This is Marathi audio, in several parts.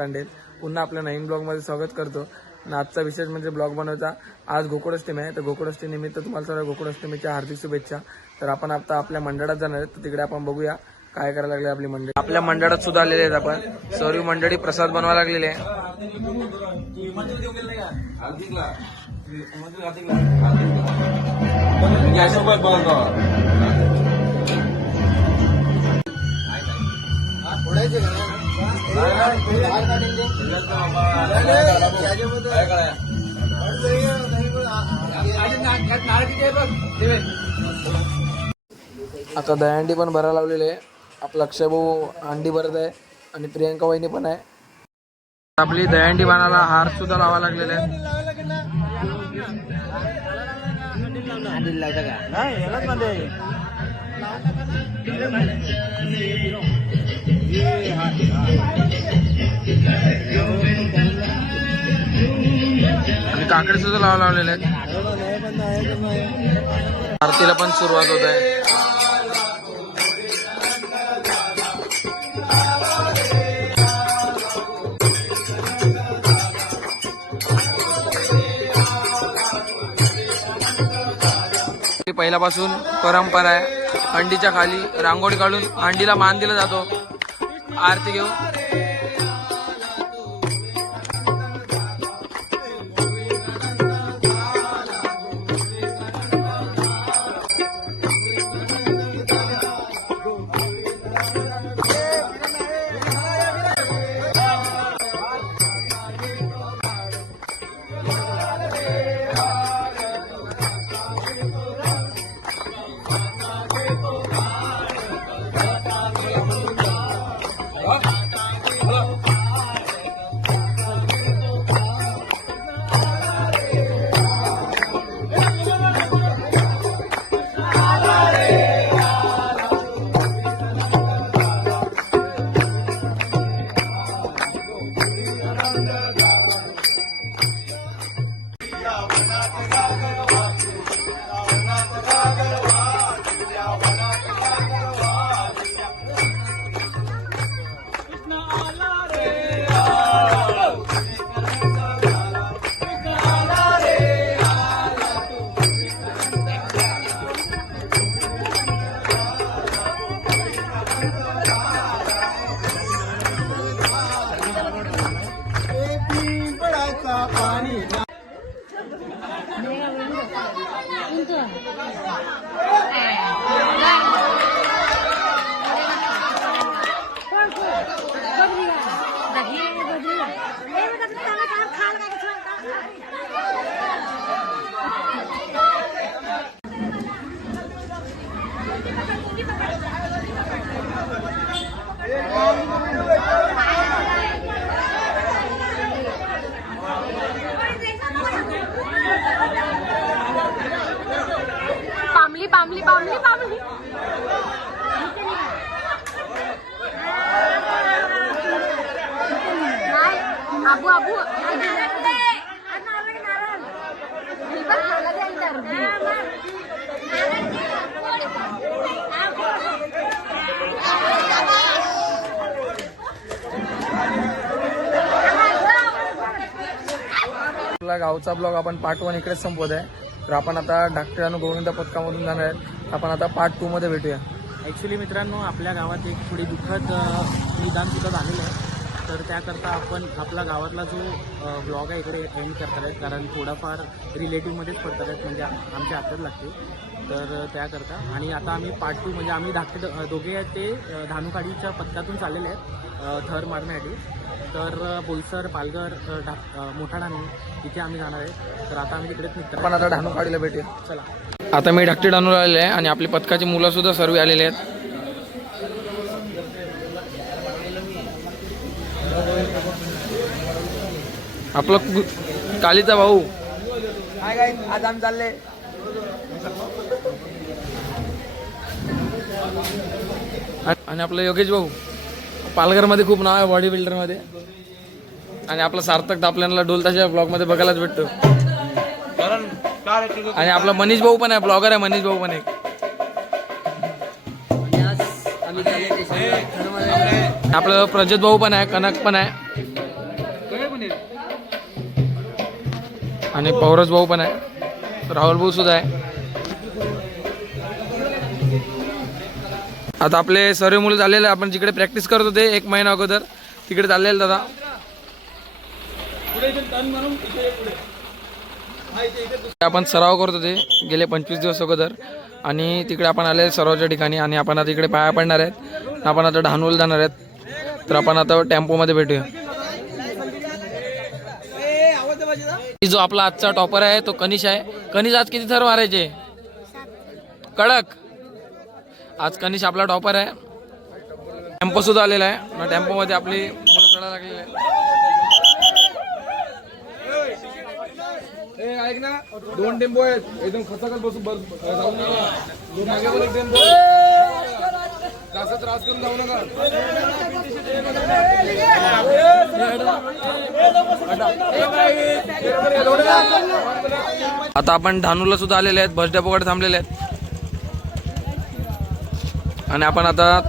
तांडेल. पुन्हा आपल्या नवीन ब्लॉगमध्ये स्वागत करतो. आणि आजचा विशेष म्हणजे ब्लॉग बनवायचा. आज गोकुळाष्टमी आहे. तर गोकुळाष्टमीनिमित्त तुम्हाला सर्व गोकुळाष्टमीच्या हार्दिक शुभेच्छा. तर आपण आता आपल्या मंडळात जाणार आहेत. तर तिकडे आपण बघूया काय करायला लागले आपली मंडळी. आपल्या मंडळात सुद्धा आलेले आहेत आपण. सर्व मंडळी प्रसाद बनवायला लागलेले आहे. आता दहीहंडी पण भरायला लावलेली आहे. आपला अक्षय भाऊ अंडी भरत आहे आणि प्रियंका वहिनी पण आहे. आपली दहीहंडी बाणाला हार सुद्धा लावा लागलेले आहे. आणि सुद्धा लावा लावलेले आहेत. आरतीला पण सुरुवात होत आहे. पहिल्यापासून परंपरा आहे. हंडीच्या खाली रांगोळी काढून हंडीला मान दिला जातो. आरती घेऊन. पामली पामली पामली पामली. आबू आबू मी पण खायला जाईल तर. आपला गावचा ब्लॉग आपण पार्ट वन इकडेच संपवत आहे. तर आपण आता डॉक्टर आणि गोविंद पथकामधून जाणार आहेत. आपण आता पार्ट टू मध्ये भेटूया. ॲक्च्युली मित्रांनो आपल्या गावात एक थोडी दुःखद निदान सुद्धा झालेलं आहे. तर त्याकरता आपण आपला गावातला जो ब्लॉग आहे इकडे एंड करतात आहेत. कारण थोडाफार रिलेटिव्हमध्येच पडतात आहेत म्हणजे आमच्या हातात लागते तर त्याकरता. आणि आता आम्ही पार्ट टू म्हणजे आम्ही धाकटे द- दोघे आहेत ते धानुकाडीच्या पथकातून चाललेले आहेत थर मारण्यासाठी. तर बोईसर पालघर अ, मोठा डाणी इथे आम्ही जाणार आहे. तर आता आम्ही तिकडेच मित्र आपण आता ढाणू काढीला भेटूया. चला. आता मी धाकटी डानूला आलेले आहे आणि आपली पथकाची मुलं सुद्धा सर्व आलेली आहेत. आपला कालीचा भाऊ. काय काय आज आम्ही चालले. आणि आपलं योगेश भाऊ. पालघरमध्ये खूप नाव आहे बॉडी बिल्डरमध्ये आणि आपला सार्थक आपल्याला डोलताच्या ब्लॉगमध्ये बघायलाच भेटतो. आणि आपला मनीष भाऊ पण आहे ब्लॉगर आहे मनीष भाऊ पण एक. आपलं प्रजित भाऊ पण आहे कनक पण आहे. आणि पौरस भाऊ पण आहे. राहुल भाऊ सुद्धा आहे. आता आपले सर्व मुलं झालेले. आपण जिकडे प्रॅक्टिस करत होते एक महिना अगोदर तिकडे चाललेले दादा. आपण सराव करत होते गेले पंचवीस दिवस अगोदर. आणि तिकडे आपण आले सरावच्या ठिकाणी आणि आपण आता इकडे पाया पडणार आहेत. आपण आता डहाणूला जाणार आहेत. तर आपण आता टेम्पोमध्ये भेटूया. जो आपला आजचा टॉपर आहे तो कनिष आहे. कनिष आज किती थर मारायचे? कडक. आज कनिष आपला टॉपर आहे. टेम्पो सुद्धा आलेला आहे. टेम्पो मध्ये आपली मुलं चढायला लागलेली आहे ऐक ना दोन टेम्पो आहेत. एकदम खचाखच बसू. बस जाऊ नका. दोन मागे पण एक टेम्पो जास्त त्रास करून जाऊ नका. आता आपण धानूला सुद्धा आलेले आहेत. बस डेपोकडे थांबलेले आहेत. आणि आपण आता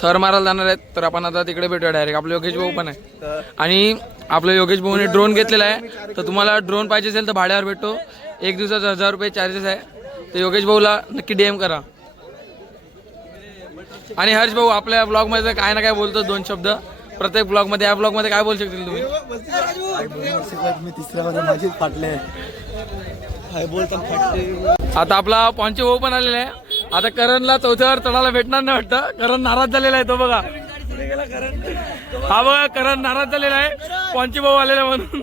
थर मारायला जाणार आहेत तर आपण आता तिकडे भेटूया डायरेक्ट आपले योगेश भाऊ पण आहे. आणि आपलं योगेश भाऊने ड्रोन घेतलेला आहे. तर तुम्हाला ड्रोन पाहिजे असेल तर भाड्यावर भेटतो. एक दिवसाचा हजार रुपये चार्जेस आहे. तर योगेश भाऊला नक्की डी एम करा. आणि हर्ष भाऊ आपल्या ब्लॉगमध्ये काय ना काय बोलतो दोन शब्द. प्रत्येक ब्लॉगमध्ये या ब्लॉगमध्ये काय बोलू शकतील तुम्ही? तिसऱ्या माझीच फाटले आता आपला पॉन्चे भाऊ पण आलेला आहे. आता करणला चौथ्यावर चढायला भेटणार नाही वाटतं. करण नाराज झालेला आहे तो बघा. हा बघा करण नाराज झालेला आहे. पॉन्चे भाऊ आलेला आहे. म्हणून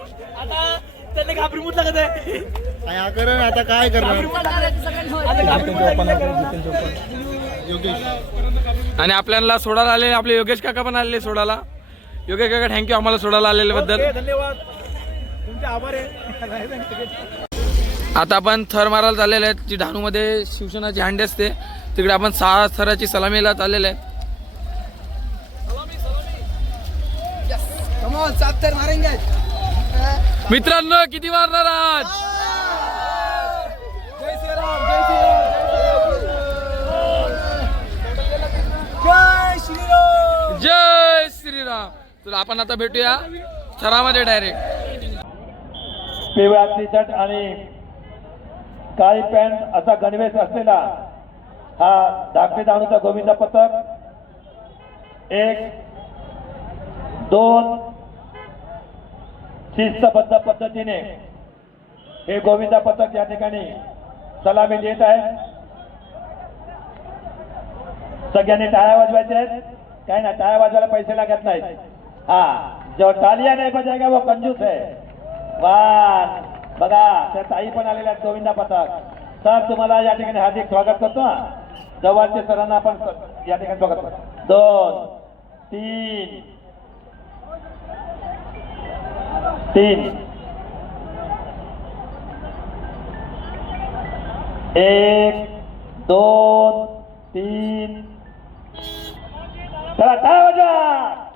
हा करण आता काय करणार? आणि आपल्याला सोडायला आलेले आपले योगेश काका पण आलेले सोडायला. योगेश काका थँक्यू आम्हाला सोडायला आलेल्या बद्दल आता आपण थर मारायला चाललेले आहेत. जी डहाणूमध्ये शिवसेनाची हांडी असते तिकडे आपण सहा थराची सलामीला चाललेले आहेत. मित्रांनो किती मारणार आज? जय श्रीराम. तर आपण आता भेटूया थरामध्ये डायरेक्ट पिवळा टी आणि काळी पॅन्ट असा गणवेश असलेला हा धाकटे दाणूचा गोविंदा पथक. एक दोन शिस्तबद्ध पद्धतीने हे गोविंदा पथक या ठिकाणी सलामी देत आहे सगळ्यांनी टाळ्या वाजवायच्या आहेत. काय ना टाळ्या वाजवायला पैसे लागत नाहीत. हा जो टालिया नाही बजायगा वो कंजूस आहे. वा बघा त्या ताई पण आलेल्या आहेत गोविंदा पथक. सर तुम्हाला या ठिकाणी हार्दिक स्वागत करतो जवळचे सरांना आपण या ठिकाणी स्वागत करतो. दोन तीन. तीन. एक दोन तीन. चला काय वाजा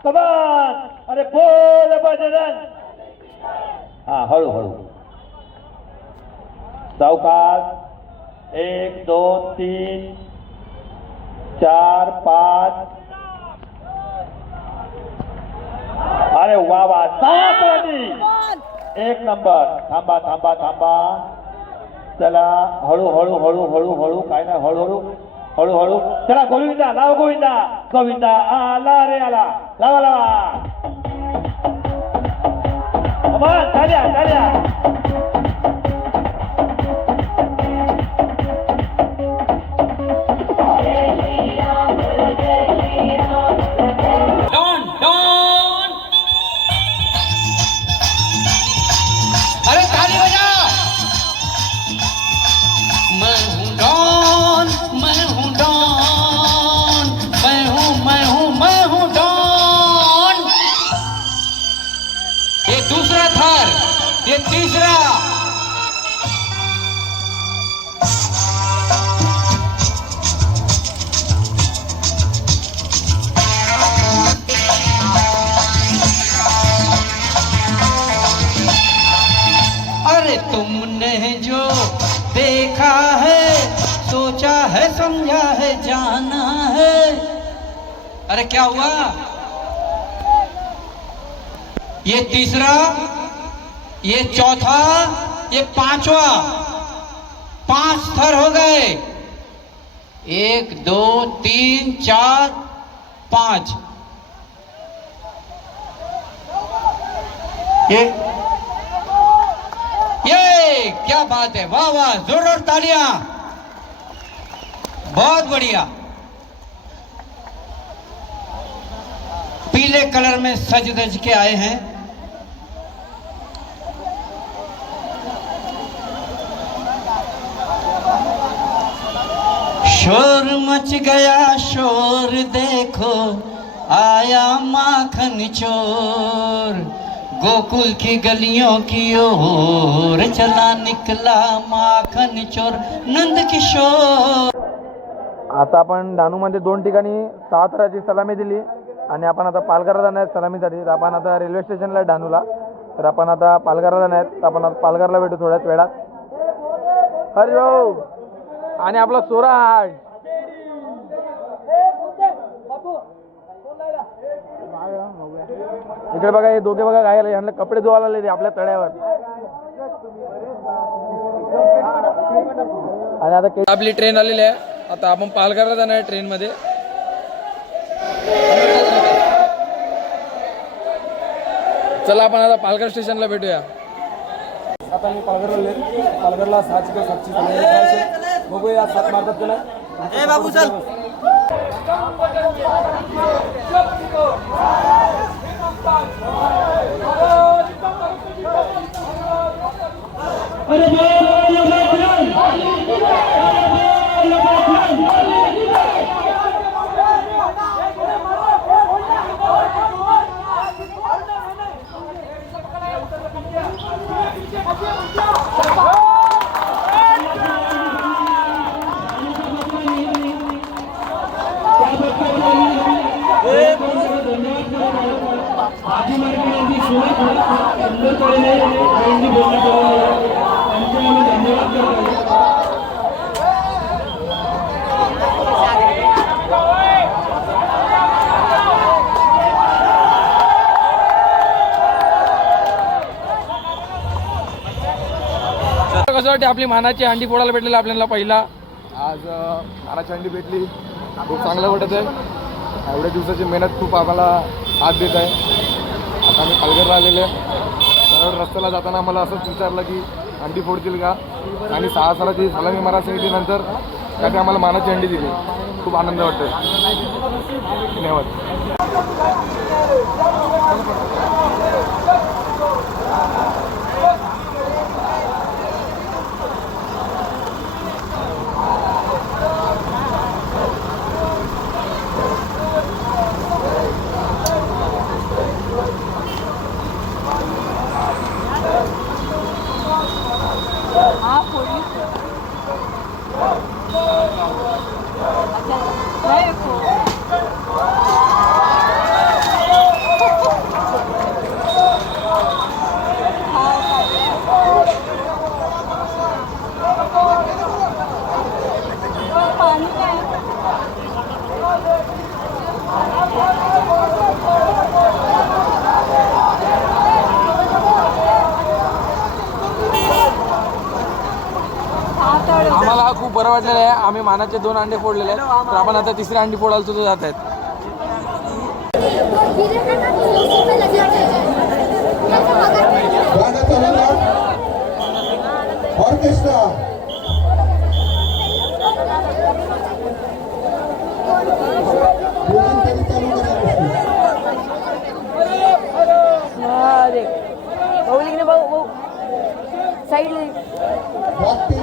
कमान. अरे बोल बजरंग हा हळू हळू. सावकाश. एक दोन तीन. चार पाच. अरे वा वा. सात एक नंबर. थांबा थांबा थांबा. चला हळू हळू हळू हळू हळू. काय नाही हळूहळू हळूहळू चला गोविंदा लाव गोविंदा. गोविंदा आला रे आला. लावा लावा. झाल्या झाल्या अरे क्या हुआ? ये तीसरा, ये चौथा, ये पांचवा, पाँच थर हो गए। एक, दो, तीन, चार, पाँच। ये ये, क्या बात है? वाह वाह ज़ोर और तालियाँ। बहुत बढ़िया। पीले कलर में सज धज के आए हैं। शोर मच गया शोर देखो आया माखन चोर। गोकुल की गलियों की ओर चला निकला माखन चोर। नंद किशोर। आता आपण डहाणूमध्ये दोन ठिकाणी सात राजी सलामी दिली. आणि आपण आता पालघरला जाणार आहेत सलामीसाठी. तर आपण आता रेल्वे स्टेशनला आहे डहाणूला तर आपण आता पालघरला जाणार आहेत. तर आपण आता पालघरला भेटू थोड्याच वेळात. हरी भाऊ आणि आपला सोराज इकडे बघा हे दोघे बघा काय यांना कपडे धुवायला आले आपल्या तळ्यावर. आणि आता के- आपली ट्रेन आलेली आहे. आता आपण पालघरला जाणार आहे ट्रेनमध्ये चला आपण आता पालघर स्टेशनला भेटूया. आता मी पालघरला आले पालघरला सातशे किंवा सातशे बघूया सात मारतात नाही. बाबू चल. कसं वाटते आपली मानाची अंडी फोडायला भेटलेली आपल्याला पहिला. आज मानाची अंडी भेटली. खूप चांगलं वाटत आहे. एवढ्या दिवसाची मेहनत खूप आम्हाला साथ देत आहे. आता आम्ही पालघरला आलेले सरळ रस्त्याला जाताना आम्हाला असंच विचारलं की अंडी फोडतील का? आणि सहा सालाची सलामी मारा सांगितल्यानंतर त्याने आम्हाला मानाची अंडी दिली. खूप आनंद वाटतो धन्यवाद. हा फोडली नाही बरं वाटलेलं आहे. आम्ही मानाचे दोन अंडे फोडलेले आहेत. तर आपण आता तिसरी अंडी फोडायला सुद्धा जात आहेत. ऑर्केस्ट्रा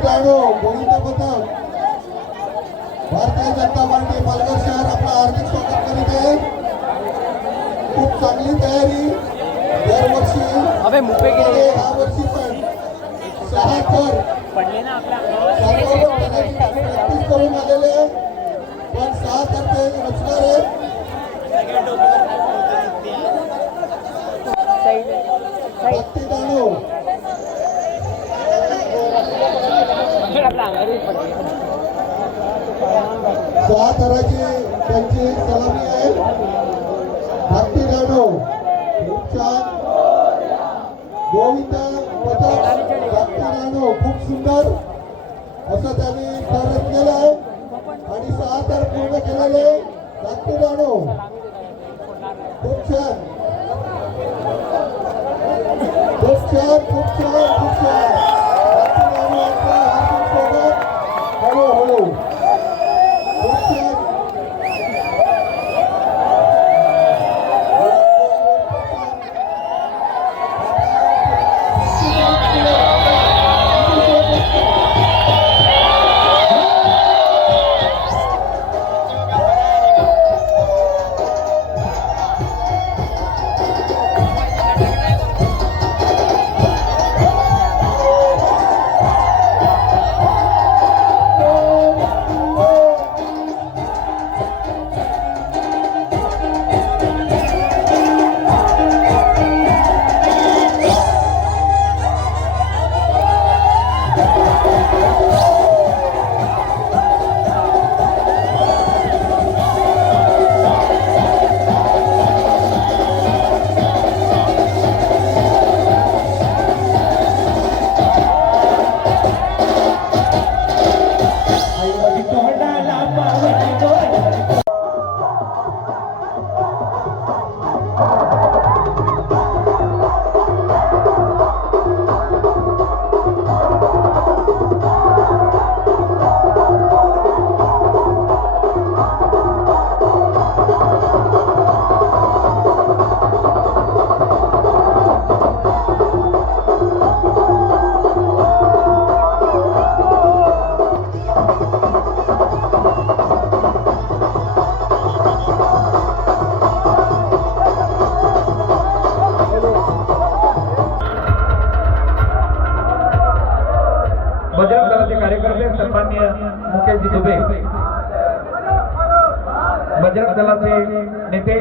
जाणो गोविंद पथक. भारतीय जनता पार्टी पालघर शहर आपला हार्दिक स्वागत करीत आहे. खूप चांगली तयारी. दरवर्षी यावर्षी पण. सहा थर. प्रॅक्टिस करून आलेले पण सहा थर ते रचणार आहेत भक्ती सहा थराची त्यांची सलामी आहे. भक्ती जाणो खूप गोविंद पथक जातीनानो खूप सुंदर. असं त्यांनी कार्य केलं आहे. आणि सहा तर पूर्ण केलेले जातीनानो खूप खूप छान. खूप छान खूप छान.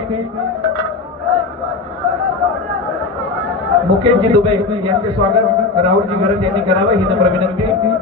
नेते मुकेशजी दुबे यांचे स्वागत. राहुलजी गरज यांनी करावं. ही नम्र विनंती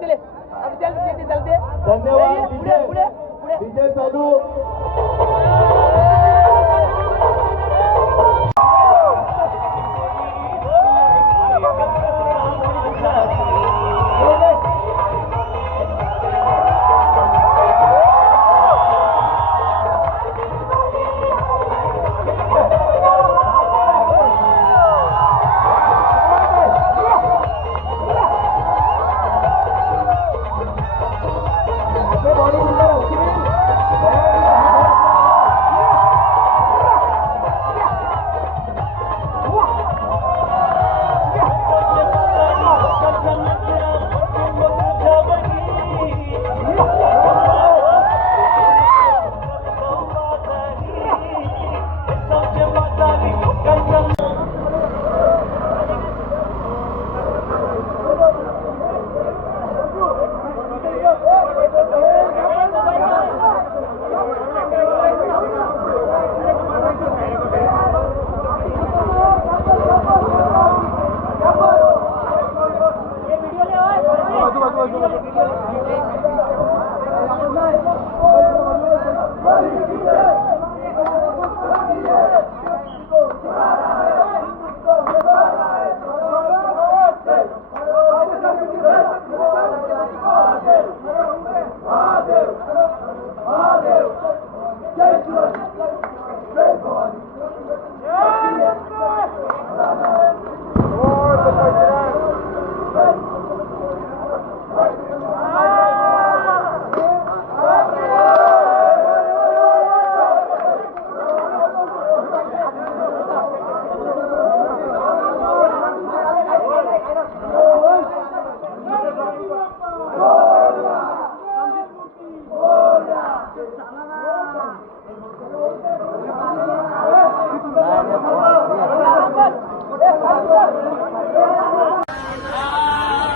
चले। अब चल चल चल दे धन्यवाद पुढे पुढे पुढे विजय चालू।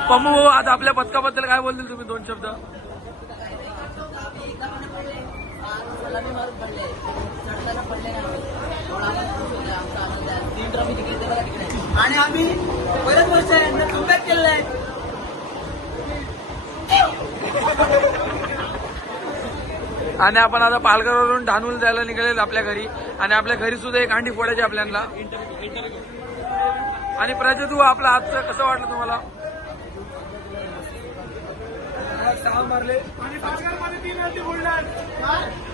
पम्मू भाऊ आज आपल्या पथकाबद्दल काय बोलतील तुम्ही? दोन शब्द. आणि आम्ही बरेच वर्ष यांना कमबॅक केलेलं आहे. आणि आपण आता पालघरवरून धानूल जायला निघालेलो आपल्या घरी. आणि आपल्या घरी सुद्धा एक अंडी फोडायची आपल्याला आणि प्रजतू आपला आजचं कसं वाटलं तुम्हाला?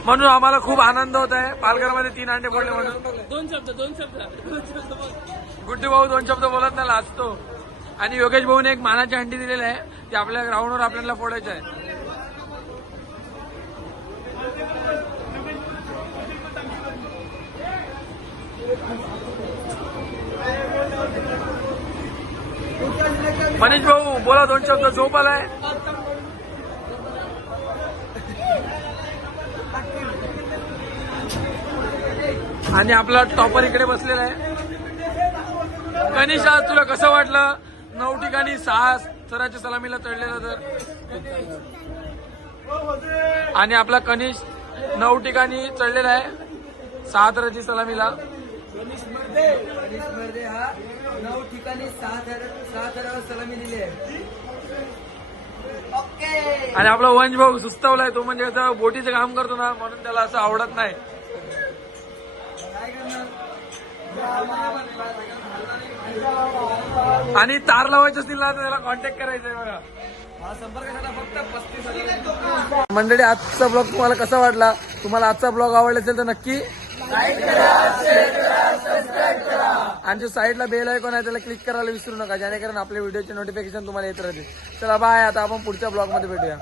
म्हणून आम्हाला खूप आनंद होत आहे. पालघरमध्ये तीन अंडे फोडले म्हणून. दोन शब्द दोन शब्द. गुड्डू भाऊ दोन शब्द बोलत नाही लाजतो. आणि योगेश भाऊने एक मानाची अंडी दिलेली आहे. ती आपल्या ग्राउंडवर आपल्याला फोडायचं आहे. मनीष भाऊ बोला दोन शब्द झोप आलाय आणि आपला टॉपर इकडे बसलेला आहे. गणेश आज तुला कसं वाटलं? नऊ ठिकाणी सहा सराच्या सलामीला चढलेलं तर. आणि आपला कनिष नऊ ठिकाणी चढलेला आहे सहा थराची सलामीला. हा. नऊ ठिकाणी सहा थर सहा थरावर सलामी दिली आहे. ओके. आणि आपला वंश भाऊ सुस्तवलाय तो म्हणजे असं बोटीचं काम करतो ना म्हणून त्याला असं आवडत नाही. आणि तार लावायचं असतील ना तर त्याला कॉन्टॅक्ट करायचंय बघा. मंडळी आजचा ब्लॉग तुम्हाला कसा वाटला? तुम्हाला आजचा ब्लॉग आवडला असेल तर नक्की आणि साईडला बेल आयकॉन आहे त्याला क्लिक करायला विसरू नका. जेणेकरून आपल्या व्हिडिओचे नोटिफिकेशन तुम्हाला येत राहतील. चला बाय आता आपण पुढच्या ब्लॉगमध्ये भेटूया.